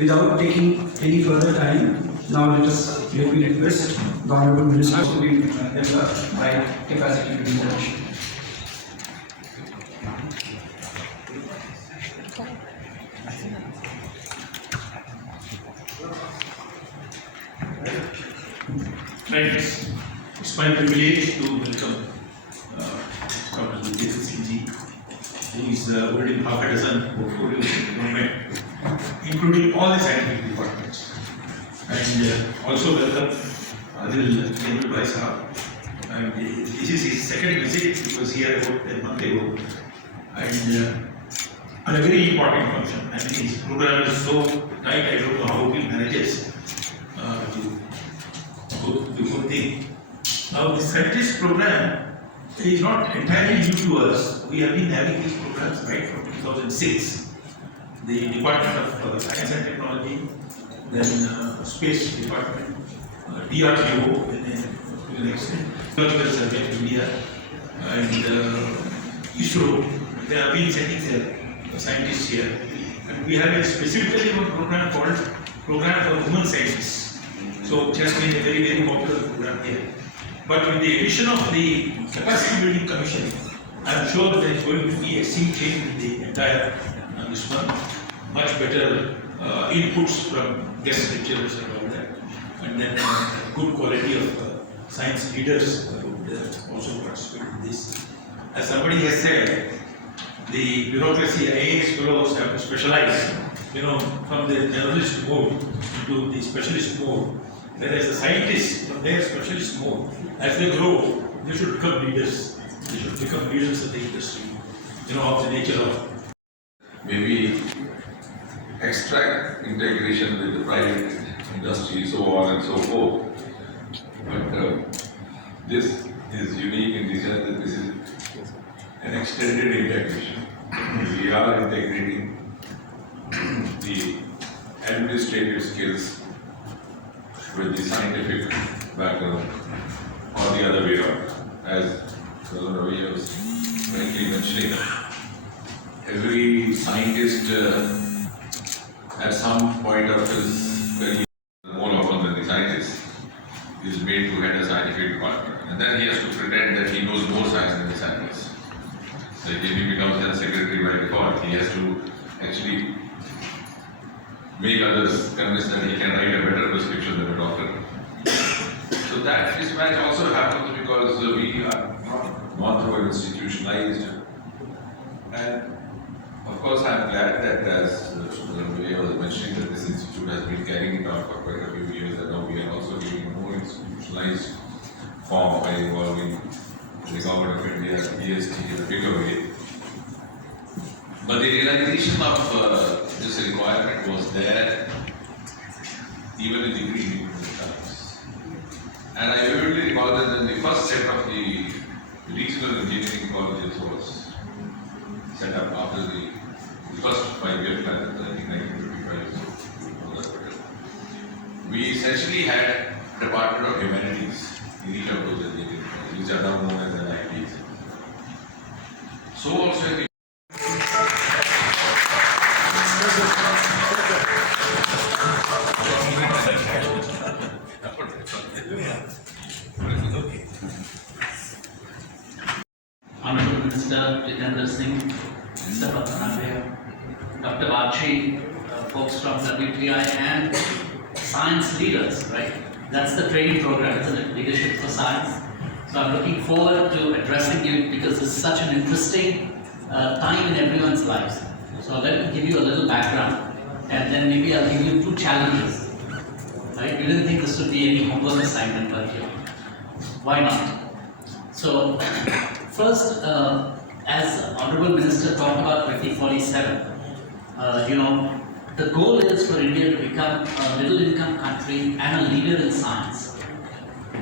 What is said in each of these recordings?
without taking any further time, now let me request the Honorable Minister to be by capacity to leadership. Friends, it's my privilege to welcome Dr. Singh, who is holding half a dozen portfolios in the government, including all the scientific departments. And also welcome Adil Bhai Sahab. And this is his second visit. He was here about a month ago. And on a very important function. I mean, his program is so tight, I don't know how he manages to do the good thing. Now, the scientist program is not entirely new to us. We have been having these programs right from 2006. The Department of Science and Technology, then Space Department, DRDO, and then to the extent, Geological Survey of India, and ISRO. They have been sending their scientists here. And we have a specifically one program called Program for Women Scientists. So, just been a very, very popular program here. But with the addition of the Capacity Building Commission, I am sure there is going to be a sea change in the entire this one. Much better inputs from guest lecturers and all that. And then good quality of science leaders would also participate in this. As somebody has said, the bureaucracy IAS fellows have to specialize, from the generalist mode into the specialist mode. Whereas the scientists, from their specialist mode, as they grow, they should become leaders. They should become leaders of the industry, of the nature of. Maybe extract integration with the private industry, so on and so forth. But this is unique in the sense that this is an extended integration. We are integrating the administrative skills with the scientific background, or the other way around. As President Ravi was rightly mentioning, every scientist at some point of his career, more often than the scientist, is made to head a scientific department. And then he has to pretend that he knows more science than the scientist. Like if he becomes health secretary by default, he has to actually make others convinced that he can write a better prescription than a doctor. So that mismatch also happens because we are not through institutionalized. And of course, I am glad that, as I was mentioning, that this institute has been carrying it out for quite a few years, and now we are also giving a more institutionalized form by involving the government of India, EST in a bigger way. But the realization of this requirement was there even in the green times. And I vividly recall that the first set of the regional engineering colleges was set up after the first 5-year plan, I think 1955. We essentially had a Department of Humanities in each of those engineering colleges, which are now known as the IITs. So also in the Honorable Minister Jitendra Singh, Minister Pathanabia, Dr. Bachi, folks from WTI, and science leaders, right? That's the training program, isn't it? Leadership for Science. So I'm looking forward to addressing you because it's such an interesting time in everyone's lives. So let me give you a little background, and then maybe I'll give you 2 challenges. Right? You didn't think this would be any homework assignment, but why not? So first, as Honorable Minister talked about 2047, the goal is for India to become a middle-income country and a leader in science.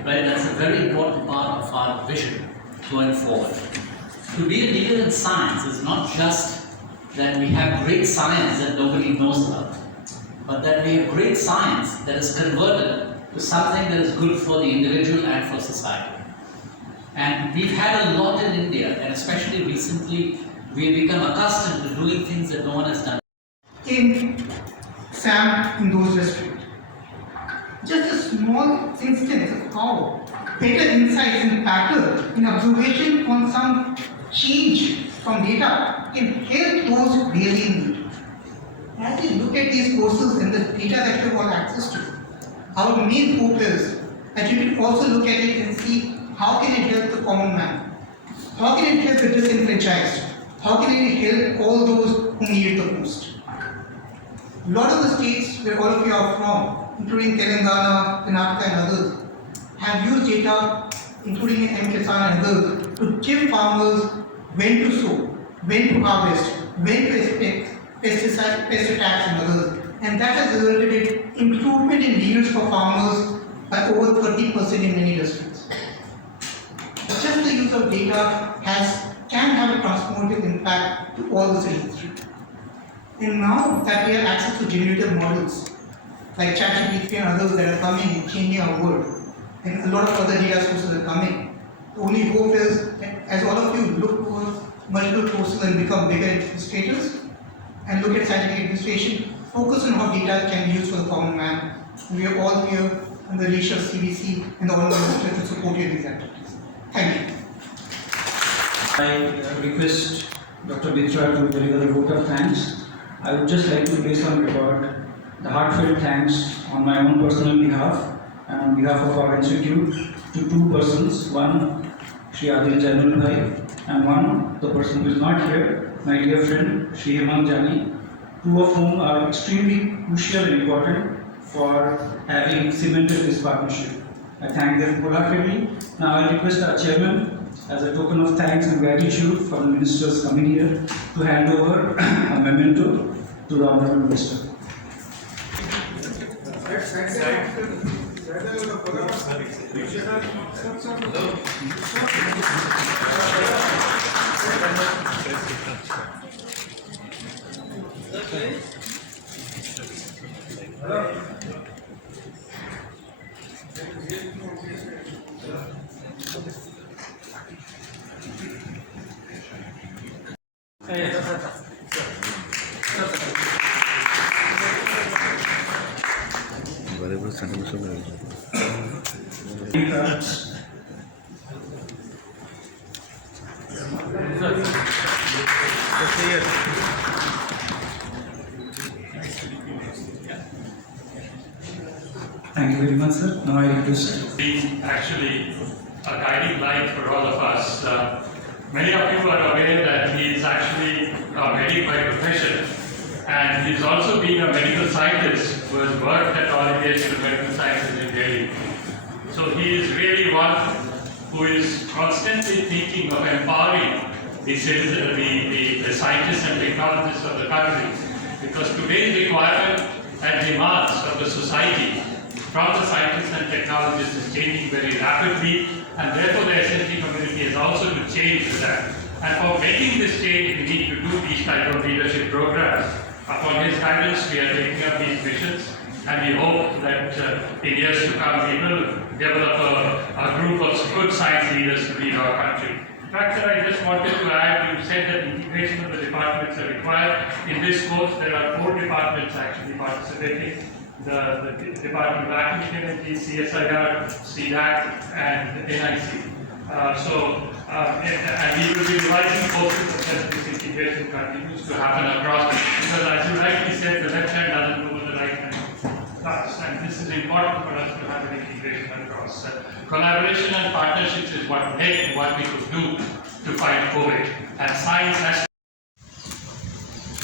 Right? That's a very important part of our vision going forward. To be a leader in science is not just that we have great science that nobody knows about, but that we have great science that is converted to something that is good for the individual and for society. And we've had a lot in India, and especially recently, we've become accustomed to doing things that no one has done. In stamped in those restaurants. Just a small instance of how better insights and pattern in observation on some change from data can help those who really need. As we look at these courses and the data that you have all access to, our main hope is that you can also look at it and see how can it help the common man, how can it help the disenfranchised, how can it help all those who need it the most. A lot of the states where all of you are from, including Telangana, Karnataka and others, have used data, including in M-Kisan and others, to give farmers when to sow, when to harvest, when to expect pest attacks and others. And that has resulted in improvement in yields for farmers by over 30% in many districts. Just the use of data can have a transformative impact to all this industry. And now that we have access to generative models like ChatGPT and others that are coming and changing our world, and a lot of other data sources are coming, the only hope is that as all of you look towards multiple courses and become bigger administrators and look at scientific administration, focus on how data can be used for the common man. And we are all here under the leadership of CBC and the Honorable Minister to support you in these activities. Thank you. I request Dr. Mitra to deliver a vote of thanks. I would just like to place on record the heartfelt thanks on my own personal behalf and on behalf of our institute to two persons, one Shri Adil Jainul Bhai and one the person who is not here, my dear friend Shri Hemant Jani, two of whom are extremely crucial and important for having cemented this partnership. I thank them wholeheartedly. Now I request our chairman, as a token of thanks and gratitude for the ministers coming here, to hand over a memento to the Honorable Minister. Thank you very much, sir. Now I request. Being actually a guiding light for all of us. Many of you are aware that he is actually a medic by profession, and he's also been a medical scientist who has worked at all Indian medical sciences in Delhi. So he is really one who is constantly thinking of empowering the citizens, the scientists and technologists of the country, because today's requirement and demands of the society from the scientists and technologists is changing very rapidly, and therefore the SNT community has also to change with that. And for making this change, we need to do these type of leadership programs. Upon his guidance, we are taking up these missions, and we hope that in years to come, we will develop a group of good science leaders to lead our country. In fact, sir, I just wanted to add, you said that integration of the departments are required. In this course, there are 4 departments actually participating. The Department of Academic Energy, CSIR, CDAC, and NIC. And we will be revising courses as this integration continues to happen across. Because as you rightly said, the left hand doesn't know what the right hand does. And this is important for us to have an integration across. Collaboration and partnerships is what led to what we could do to fight COVID. And science has.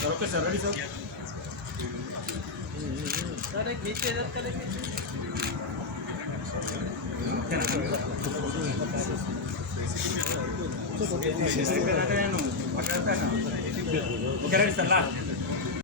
Okay, sir. Ready, sir? Okay, ready, sir.